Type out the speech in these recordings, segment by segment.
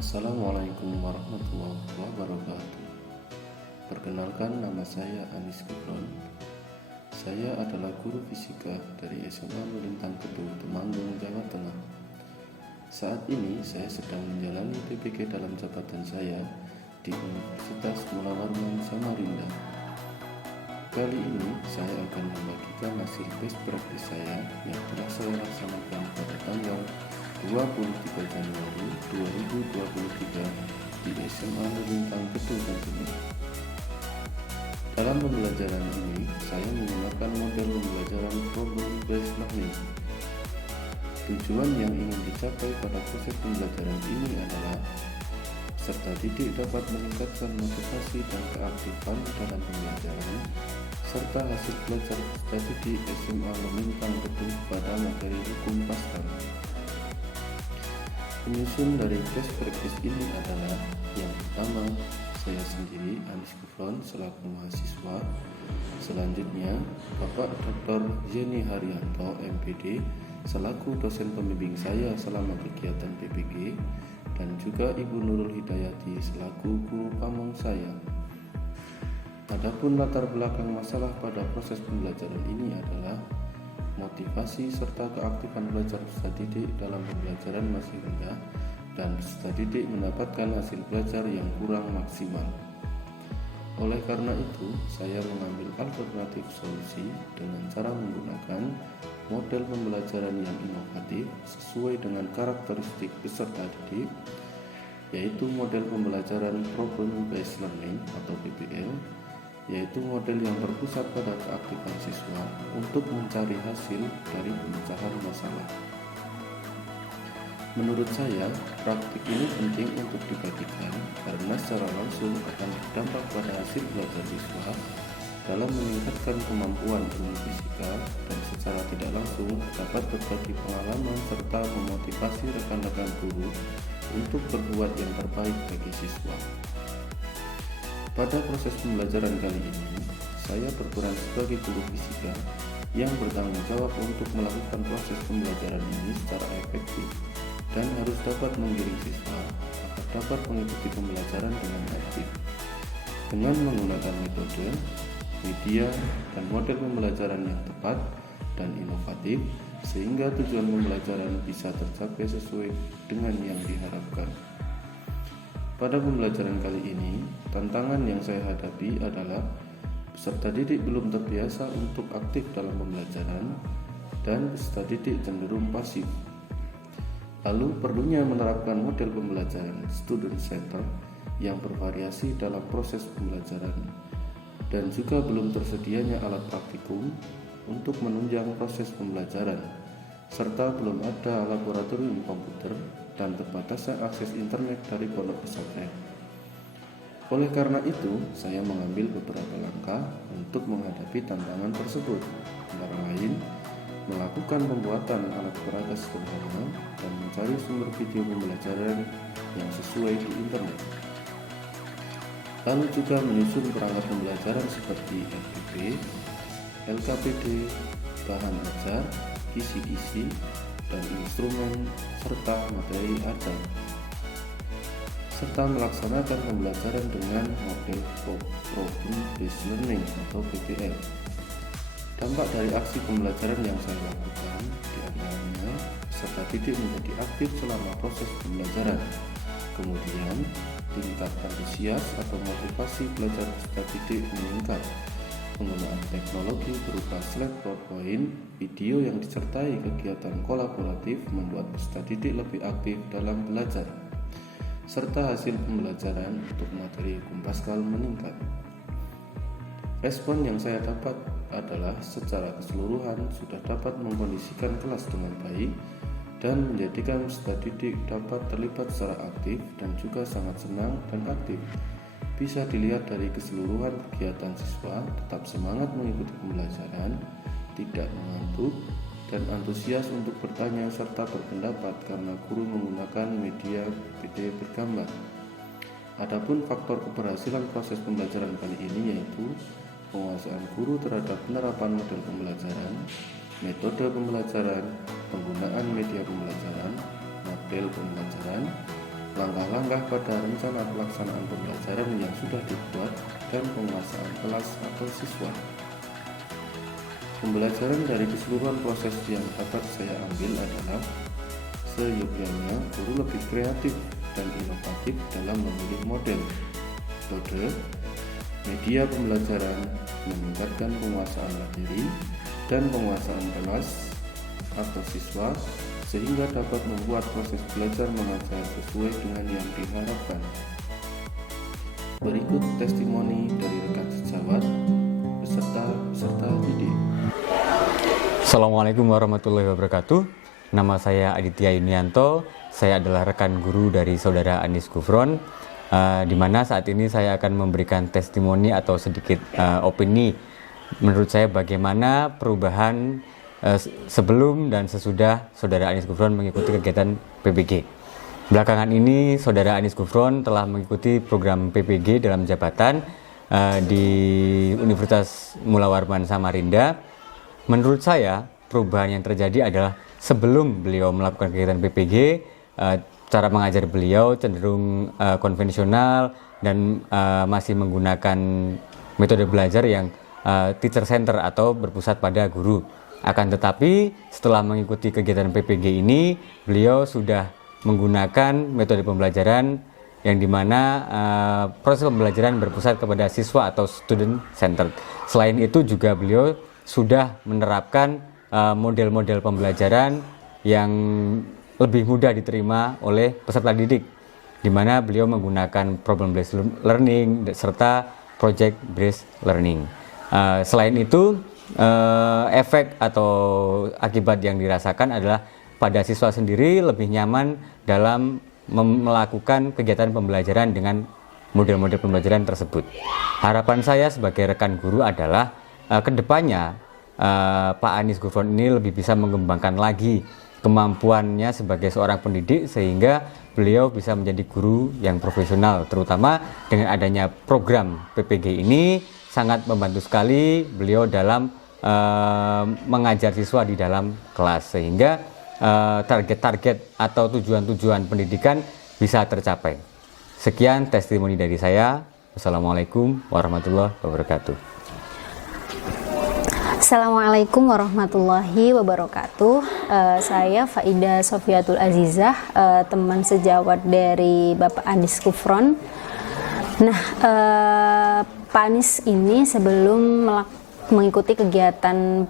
Assalamualaikum warahmatullahi wabarakatuh. Perkenalkan, nama saya Anis Gufron. Saya adalah guru fisika dari SMA Melintang Teduh, Temanggung, Jawa Tengah. Saat ini saya sedang menjalani PPG dalam jabatan saya di Universitas Mula Warman Samarinda. Kali ini saya akan membagikan hasil best practice saya yang telah saya laksanakan pada tanggal 23 Januari 2023 di SMA Melintang Teduh Tentunya. Dalam pembelajaran ini, saya menggunakan model pembelajaran problem based learning. Tujuan yang ingin dicapai pada proses pembelajaran ini adalah peserta didik dapat meningkatkan motivasi dan keaktifan dalam pembelajaran, serta hasil belajar peserta didik SMA Melintang Teduh pada materi hukum pascal. Penyusun dari best practice ini adalah: yang pertama, saya sendiri Anis Gufron selaku mahasiswa. Selanjutnya, Bapak Dr. Yeni Haryanto MPD selaku dosen pembimbing saya selama kegiatan PPG, dan juga Ibu Nurul Hidayati selaku guru pamong saya. Adapun latar belakang masalah pada proses pembelajaran ini adalah motivasi serta keaktifan belajar peserta didik dalam pembelajaran masih rendah dan peserta didik mendapatkan hasil belajar yang kurang maksimal. Oleh karena itu, saya mengambil alternatif solusi dengan cara menggunakan model pembelajaran yang inovatif sesuai dengan karakteristik peserta didik, yaitu model pembelajaran problem based learning atau PBL, yaitu model yang berpusat pada keaktifan siswa untuk mencari hasil dari pemecahan masalah. Menurut saya, praktik ini penting untuk dibagikan karena secara langsung akan berdampak pada hasil belajar siswa dalam meningkatkan kemampuan ilmu fisika, dan secara tidak langsung dapat berbagi pengalaman serta memotivasi rekan-rekan guru untuk berbuat yang terbaik bagi siswa. Pada proses pembelajaran kali ini, saya berperan sebagai guru fisika yang bertanggung jawab untuk melakukan proses pembelajaran ini secara efektif dan harus dapat menggiring siswa agar dapat mengikuti pembelajaran dengan aktif. Dengan menggunakan metode, media, dan model pembelajaran yang tepat dan inovatif, sehingga tujuan pembelajaran bisa tercapai sesuai dengan yang diharapkan. Pada pembelajaran kali ini, tantangan yang saya hadapi adalah peserta didik belum terbiasa untuk aktif dalam pembelajaran dan peserta didik cenderung pasif. Lalu perlunya menerapkan model pembelajaran student center yang bervariasi dalam proses pembelajaran, dan juga belum tersedianya alat praktikum untuk menunjang proses pembelajaran, serta belum ada laboratorium komputer dan terbatasnya akses internet dari pondok pesantren. Oleh karena itu, saya mengambil beberapa langkah untuk menghadapi tantangan tersebut, antara lain melakukan pembuatan alat peraga sederhana dan mencari sumber video pembelajaran yang sesuai di internet. Lalu juga menyusun perangkat pembelajaran seperti FPP, LKPD, bahan ajar, kisi-kisi, dan instrumen serta materi ajar, serta melaksanakan pembelajaran dengan model problem based learning atau PBL. Dampak dari aksi pembelajaran yang saya lakukan diantaranya peserta didik menjadi aktif selama proses pembelajaran, kemudian tingkat antusias atau motivasi belajar peserta didik meningkat. Penggunaan teknologi berupa slide PowerPoint, video yang disertai kegiatan kolaboratif membuat peserta didik lebih aktif dalam belajar, serta hasil pembelajaran untuk materi hukum pascal meningkat. Respon yang saya dapat adalah secara keseluruhan sudah dapat mengkondisikan kelas dengan baik dan menjadikan peserta didik dapat terlibat secara aktif dan juga sangat senang dan aktif. Bisa dilihat dari keseluruhan kegiatan siswa tetap semangat mengikuti pembelajaran, tidak mengantuk, dan antusias untuk bertanya serta berpendapat karena guru menggunakan media video bergambar. Adapun faktor keberhasilan proses pembelajaran kali ini yaitu penguasaan guru terhadap penerapan model pembelajaran, metode pembelajaran, penggunaan media pembelajaran, model pembelajaran, langkah-langkah pada rencana pelaksanaan pembelajaran yang sudah dibuat, dan penguasaan kelas atau siswa. Pembelajaran dari keseluruhan proses yang dapat saya ambil adalah seyogyanya guru lebih kreatif dan inovatif dalam memilih model, metode, media pembelajaran, meningkatkan penguasaan materi dan penguasaan kelas atau siswa sehingga dapat membuat proses belajar mengajar sesuai dengan yang diharapkan. Berikut testimoni dari rekan sejawat beserta peserta didik. Assalamualaikum warahmatullahi wabarakatuh. Nama saya Aditya Yunianto. Saya adalah rekan guru dari saudara Anis Gufron, di mana saat ini saya akan memberikan testimoni atau sedikit opini menurut saya bagaimana perubahan sebelum dan sesudah saudara Anis Gufron mengikuti kegiatan PPG. Belakangan ini saudara Anis Gufron telah mengikuti program PPG dalam jabatan di Universitas Mula Warman Samarinda. Menurut saya perubahan yang terjadi adalah sebelum beliau melakukan kegiatan PPG, cara mengajar beliau cenderung konvensional dan masih menggunakan metode belajar yang teacher center atau berpusat pada guru. Akan tetapi setelah mengikuti kegiatan PPG ini, beliau sudah menggunakan metode pembelajaran yang dimana proses pembelajaran berpusat kepada siswa atau student centered. Selain itu juga beliau sudah menerapkan model-model pembelajaran yang lebih mudah diterima oleh peserta didik, di mana beliau menggunakan problem based learning serta project based learning. Selain itu, efek atau akibat yang dirasakan adalah pada siswa sendiri lebih nyaman dalam melakukan kegiatan pembelajaran dengan model-model pembelajaran tersebut. Harapan saya sebagai rekan guru adalah kedepannya Pak Anis Gufron ini lebih bisa mengembangkan lagi kemampuannya sebagai seorang pendidik sehingga beliau bisa menjadi guru yang profesional, terutama dengan adanya program PPG ini sangat membantu sekali beliau dalam mengajar siswa di dalam kelas sehingga target-target atau tujuan-tujuan pendidikan bisa tercapai. Sekian testimoni dari saya. Wassalamualaikum warahmatullahi wabarakatuh. Assalamualaikum warahmatullahi wabarakatuh. Saya Faida Sofiatul Azizah, teman sejawat dari Bapak Anis Gufron. Nah, Pak Anis ini sebelum mengikuti kegiatan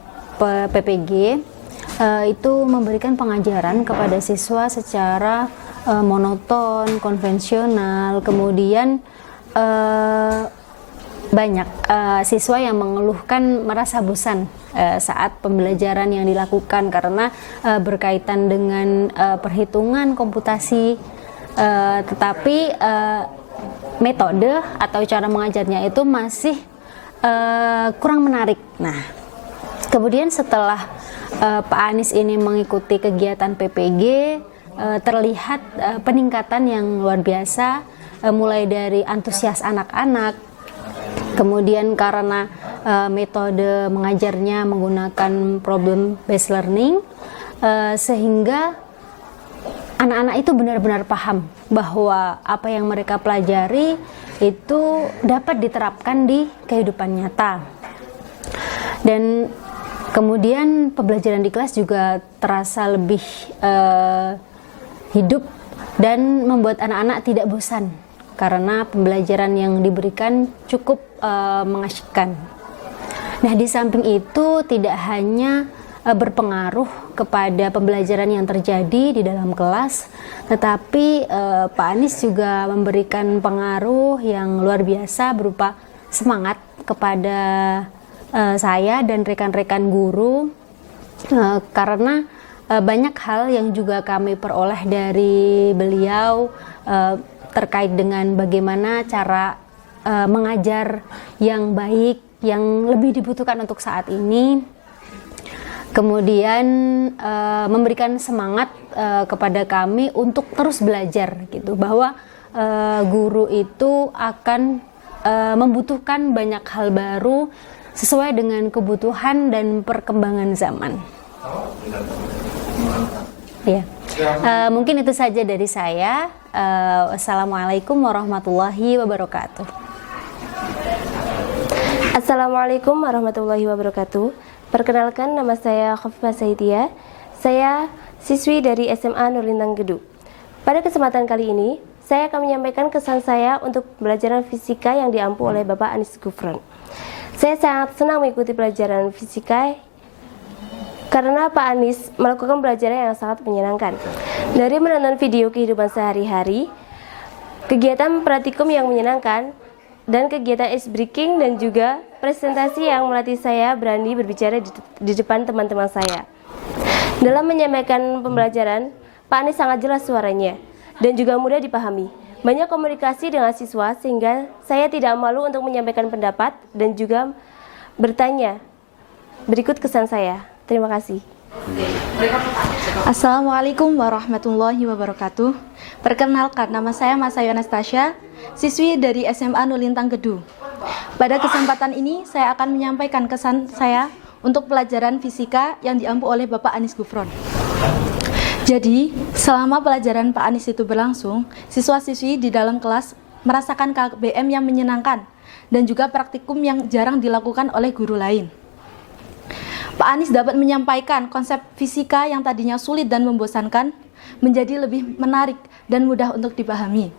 PPG itu memberikan pengajaran kepada siswa secara monoton, konvensional, kemudian banyak siswa yang mengeluhkan merasa bosan saat pembelajaran yang dilakukan karena berkaitan dengan perhitungan komputasi, tetapi metode atau cara mengajarnya itu masih kurang menarik. Nah, kemudian setelah Pak Anis ini mengikuti kegiatan PPG, terlihat peningkatan yang luar biasa, mulai dari antusias anak-anak, kemudian karena metode mengajarnya menggunakan problem based learning, sehingga anak-anak itu benar-benar paham bahwa apa yang mereka pelajari itu dapat diterapkan di kehidupan nyata. Dan kemudian pembelajaran di kelas juga terasa lebih hidup dan membuat anak-anak tidak bosan karena pembelajaran yang diberikan cukup mengasyikkan. Nah, di samping itu tidak hanya berpengaruh kepada pembelajaran yang terjadi di dalam kelas, tetapi Pak Anis juga memberikan pengaruh yang luar biasa berupa semangat kepada saya dan rekan-rekan guru, karena banyak hal yang juga kami peroleh dari beliau terkait dengan bagaimana cara mengajar yang baik, yang lebih dibutuhkan untuk saat ini. Kemudian memberikan semangat kepada kami untuk terus belajar gitu, bahwa guru itu akan membutuhkan banyak hal baru sesuai dengan kebutuhan dan perkembangan zaman. Ya, mungkin itu saja dari saya. Wassalamualaikum warahmatullahi wabarakatuh. Assalamualaikum warahmatullahi wabarakatuh. Perkenalkan, nama saya Khafifah Saidia. Saya siswi dari SMA Nurlintang Gedu. Pada kesempatan kali ini, saya akan menyampaikan kesan saya untuk pelajaran fisika yang diampu oleh Bapak Anis Gufron. Saya sangat senang mengikuti pelajaran fisika karena Pak Anis melakukan pelajaran yang sangat menyenangkan. Dari menonton video kehidupan sehari-hari, kegiatan praktikum yang menyenangkan, dan kegiatan ice breaking dan juga presentasi yang melatih saya berani berbicara di depan teman-teman saya. Dalam menyampaikan pembelajaran, Pak Anis sangat jelas suaranya dan juga mudah dipahami. Banyak komunikasi dengan siswa sehingga saya tidak malu untuk menyampaikan pendapat dan juga bertanya. Berikut kesan saya. Terima kasih. Assalamualaikum warahmatullahi wabarakatuh. Perkenalkan, nama saya Masayu Anastasia, siswi dari SMA Nurlintang Gedu. Pada kesempatan ini saya akan menyampaikan kesan saya untuk pelajaran fisika yang diampu oleh Bapak Anis Gufron. Jadi, selama pelajaran Pak Anis itu berlangsung, siswa-siswi di dalam kelas merasakan KBM yang menyenangkan dan juga praktikum yang jarang dilakukan oleh guru lain. Pak Anis dapat menyampaikan konsep fisika yang tadinya sulit dan membosankan menjadi lebih menarik dan mudah untuk dipahami.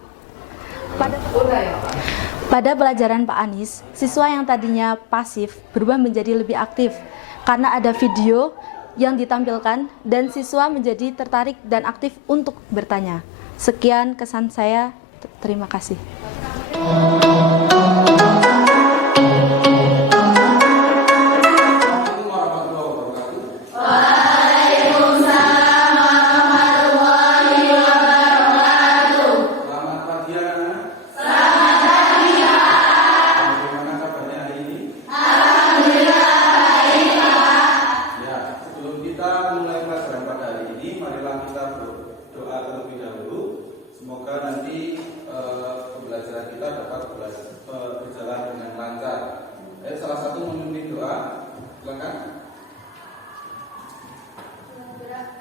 Pada pelajaran Pak Anis, siswa yang tadinya pasif berubah menjadi lebih aktif karena ada video yang ditampilkan dan siswa menjadi tertarik dan aktif untuk bertanya. Sekian kesan saya, terima kasih. Semoga nanti pembelajaran kita dapat berjalan dengan lancar. Salah satu memimpin doa, silakan.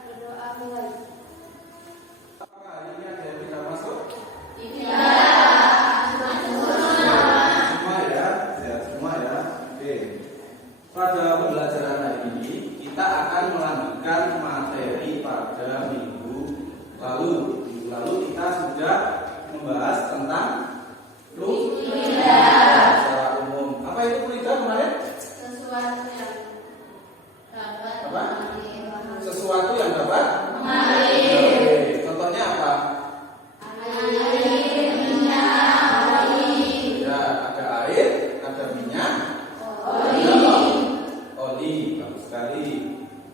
Berdoa mulai. Apakah hari ini ada yang tidak masuk? Iya. Semua ya, sehat semua ya. Oke. Pada pembelajaran hari ini kita akan melanjutkan materi pada minggu lalu. Lalu kita sudah membahas tentang fluida secara umum. Apa itu fluida kemarin? Sesuatu yang dapat Apa? Sesuatu yang dapat mengalir. Oke. Contohnya apa? Air, minyak, oli. Ya, ada air, ada minyak, oli. Bagus sekali.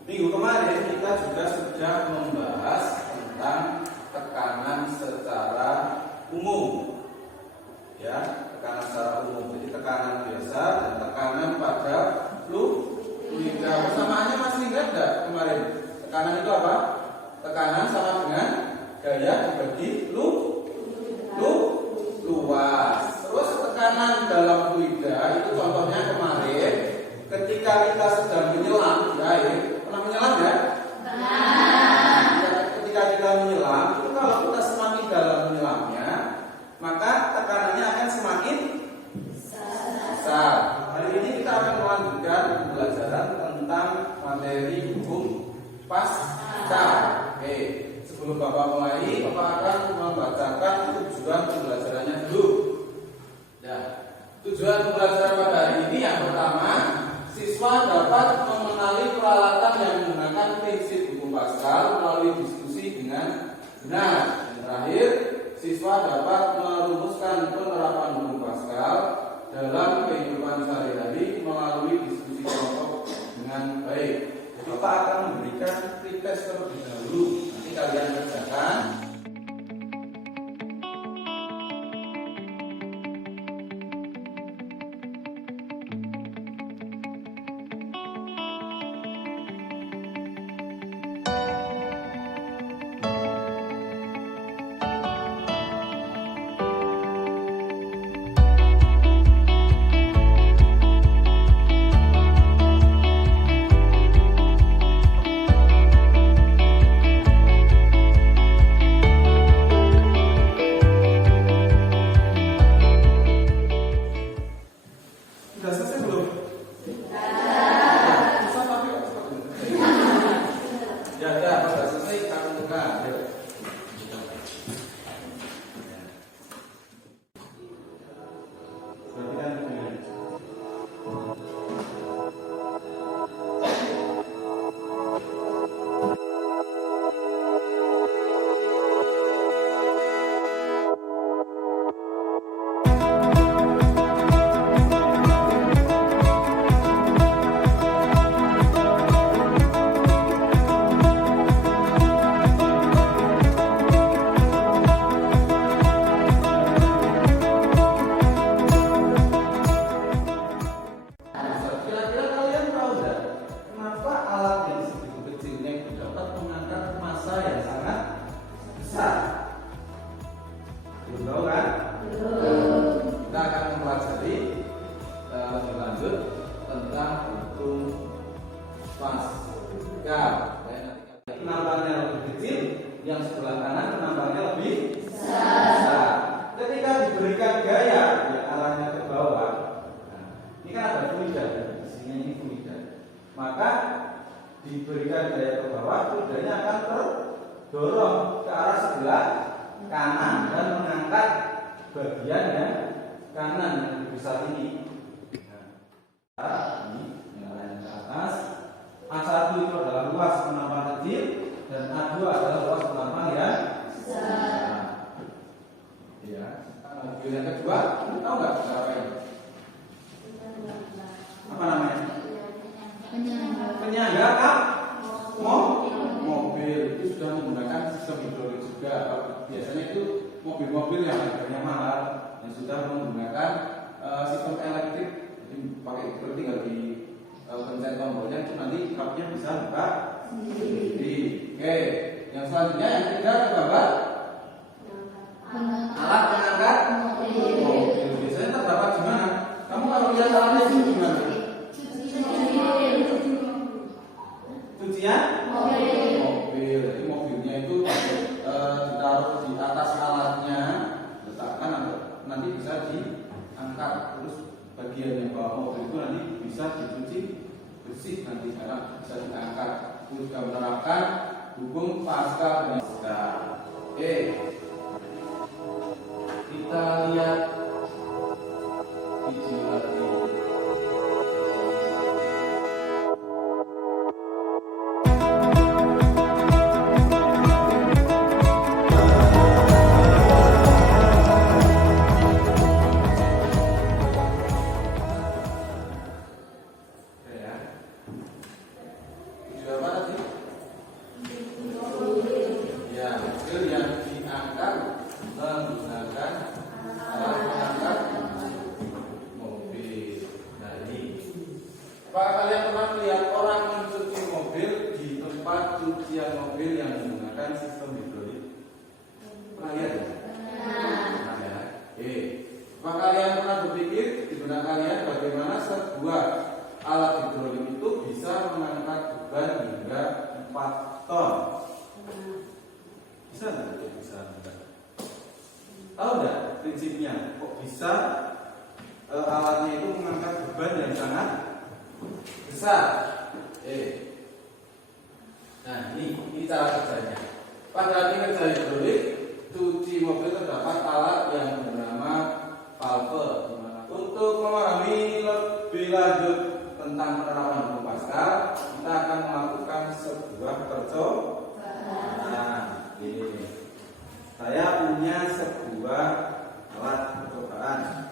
Minggu kemarin kita juga sudah membahas tentang tekanan secara umum, ya, tekanan secara umum. Jadi tekanan biasa dan tekanan pada fluida. Persamaannya masih ingat nggak kemarin? Tekanan itu apa? Tekanan sama dengan gaya dibagi luas. Terus tekanan dalam fluida itu contohnya kemarin ketika kita sedang menyelam di air. Pernah menyelam ya? Ketika kita menyelam, itu kalau kita semakin dalam menyelamnya, maka tekanannya akan semakin besar. Hari ini kita akan melanjutkan pembelajaran tentang materi hukum pasca. Oke, sebelum Bapak mulai, Bapak akan membacakan tujuan pembelajarannya dulu. Ya, tujuan pembelajaran pada hari ini yang pertama, siswa dapat mengenali peralatan yang menggunakan prinsip hukum Pascal melalui diskusi dengan benar. Dan terakhir, siswa dapat merumuskan penerapan hukum Pascal dalam kehidupan sehari-hari melalui diskusi kelompok dengan baik. Bapak akan memberikan pretest terlebih dahulu. Nanti kalian kerjakan. Belum tahu kan? Kita akan mempelajari lebih lanjut tentang hitung Pascal. Penambahannya lebih kecil, yang sebelah kanan penambahannya lebih besar. Ketika diberikan gaya yang arahnya ke bawah, nah, ini kan ada fluida, isinya ini fluida. Maka diberikan gaya ke bawah, fluidanya akan terdorong ke arah sebelah kanan dan mengangkat bagian yang kanan yang lebih besar ini. Nah, ini yang lain ke atas. A1 itu adalah luas penambahan kecil dan A2 adalah luas penambahan yang besar. Ya. Mobil yang kedua, tahu nggak apa ini? Apa namanya? Penyangga mobil itu sudah menggunakan sistem hidrolik juga. Biasanya itu mobil-mobil yang harganya mahal yang sudah menggunakan sistem elektrik. Jadi pakai hidrolik tinggal di pencet tombolnya itu nanti kapnya bisa buka sendiri. Oke, yang selanjutnya yang ketiga ke gambar alat pengangkat mobil. Biasanya terdapat di mana? Kamu kalau lihat alatnya itu gimana? Cucian mobil. Jadi mobilnya itu ditaruh di atas alatnya, letakkan nanti bisa diangkat. Terus bagian yang bawah mobil itu nanti bisa dicuci bersih nanti karena bisa diangkat. Itu juga menerapkan hukum Pascal dan Pascal. Oke, kita lihat video lagi. Apakah kalian pernah melihat orang mencuci mobil di tempat cucian mobil yang menggunakan sistem hidrolik? Pernah lihat ya? Pernah ya? Apakah kalian pernah berpikir di benak kalian bagaimana sebuah alat hidrolik itu bisa mengangkat beban hingga 4 ton? Bisa nggak? Bisa nggak? Tahu nggak prinsipnya? Kok bisa alatnya itu mengangkat beban yang sangat besar? Nah ini cara kerjanya. Pada kerja hidrolik cuci mobil terdapat alat yang bernama valve. Untuk memahami lebih lanjut tentang penerapan hukum Pascal, kita akan melakukan sebuah percobaan. Ini saya punya sebuah alat percobaan.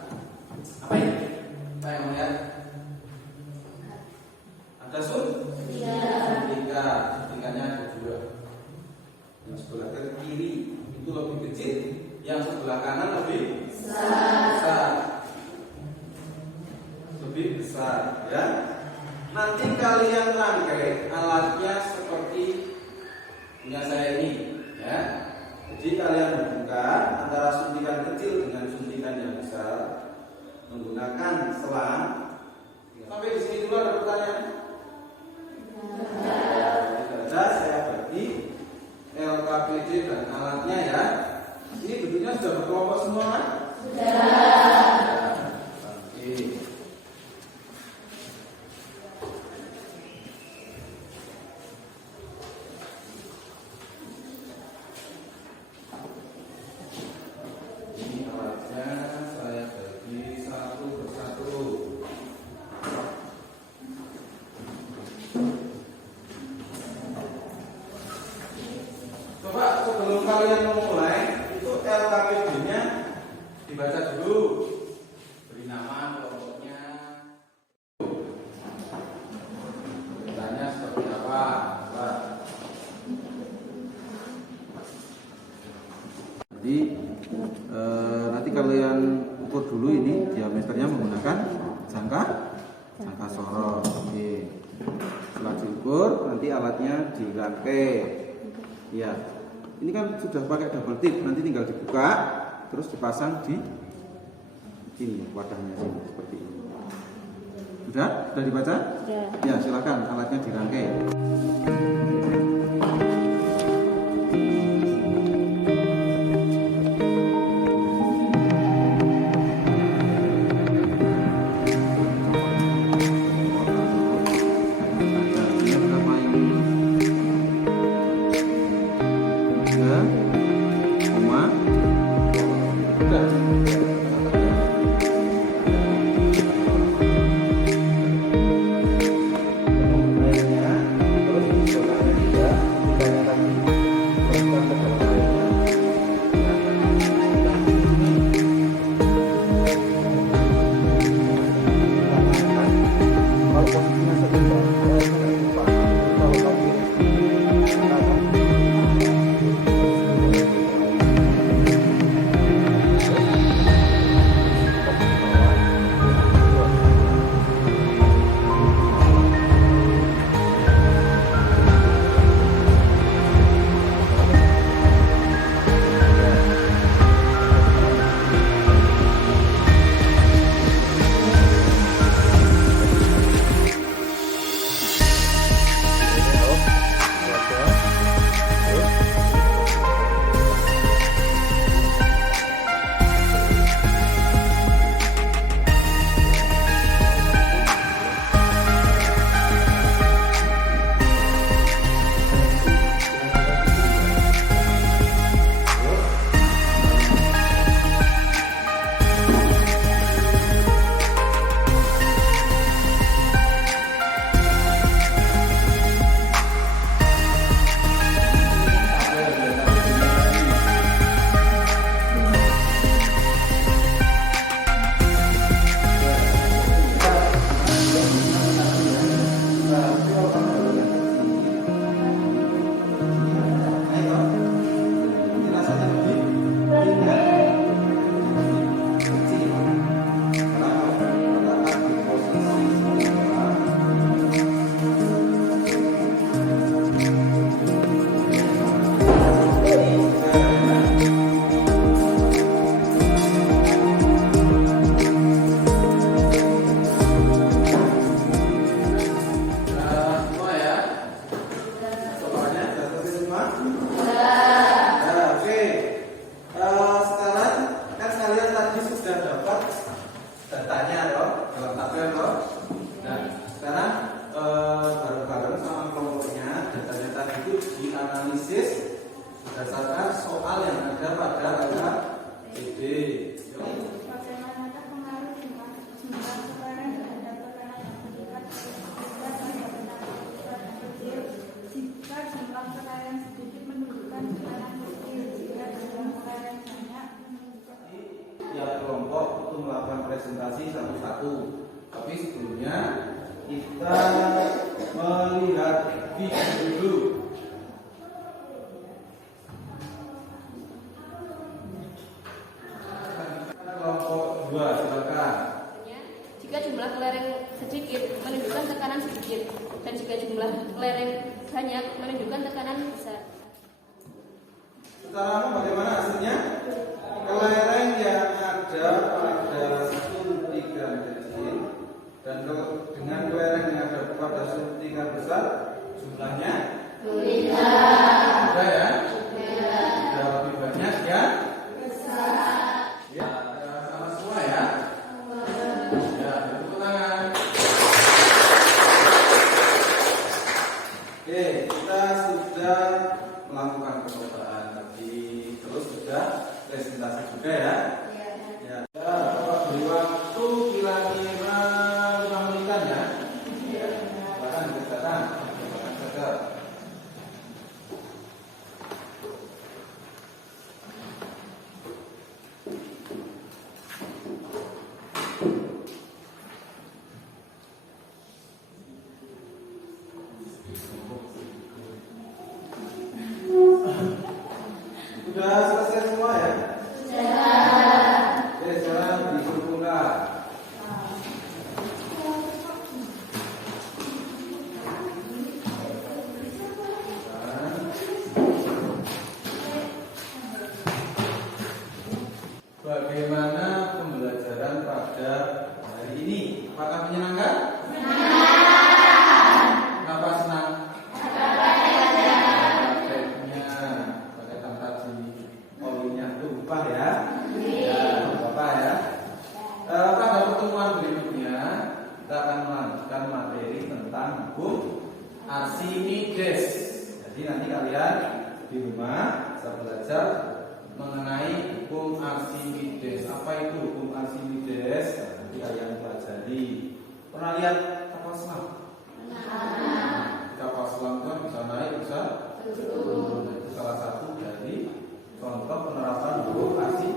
Apa ini? Saya melihat ada suntikannya ada 2. Yang sebelah kiri itu lebih kecil, yang sebelah kanan lebih besar. Lebih besar, ya. Nanti kalian rangkai alatnya seperti punya saya ini, ya. Jadi kalian hubungkan antara suntikan kecil dengan suntikan yang besar menggunakan selang. Sampai di sini dulu ada pertanyaan. Saya bagi LKPD dan alatnya ya. Ini bentuknya sudah berkelompok semua kan? Sudah. Oke. Ini alatnya saya bagi satu persatu. Coba sebelum kalian memulai itu LKPD-nya dibaca dulu, beri nama kelompoknya, tanya seperti apa. Jadi nanti kalian ukur dulu ini diameternya menggunakan jangka sorot. Oke. Setelah diukur nanti alatnya dirangkai. Ya. Ini kan sudah pakai double tip, nanti tinggal dibuka, terus dipasang di ini wadahnya sini seperti ini. Sudah dibaca? Ya, silakan alatnya dirangkai. berdasarkan soal yang ada pada ayat PD. Bagaimanakah pengaruh jumlah kelereng terhadap tekanan yang meningkat jika jumlah tekanan kecil, jika jumlah kelereng sedikit menunjukkan tekanan kecil, jika jumlah kelereng banyak menunjukkan. Tiap kelompok itu melakukan presentasi satu-satu. Tapi sebelumnya kita melihat video dulu. Kelompok 2, silakan. Jika jumlah kelereng sedikit menunjukkan tekanan sedikit, dan jika jumlah kelereng banyak menunjukkan tekanan besar. Secara umum bagaimana hasilnya? Kelereng yang ada pada suntikan kecil dan dengan kelereng yang ada pada suntikan besar jumlahnya beda ya? Beda lebih banyak ya? Ya, sama semua ya? Ya, tepuk tangan. Oke, kita sudah melakukan percobaan tadi, terus sudah presentasi juga ya? Ya. Bapak beri waktu kira-kira 5 menitan ya? Bahkan kesehatan, saja. Sudah selesai semua ya? Sudah. bagaimana pembelajaran pada hari ini? Apakah menyenangkan? Kenapa senang? Prakteknya pakai tadi poinnya lupa ya? Ya, lupa ya. Pada pertemuan berikutnya kita akan melanjutkan materi tentang hukum Archimedes. Jadi nanti kalian di rumah bisa belajar mengenai hukum Archimedes. Apa itu hukum Archimedes? Nanti kalian pelajari. Pernah lihat kapal selam? Kapal selam kan bisa naik, bisa turun. Itu salah satu dari contoh penerapan hukum Archimedes.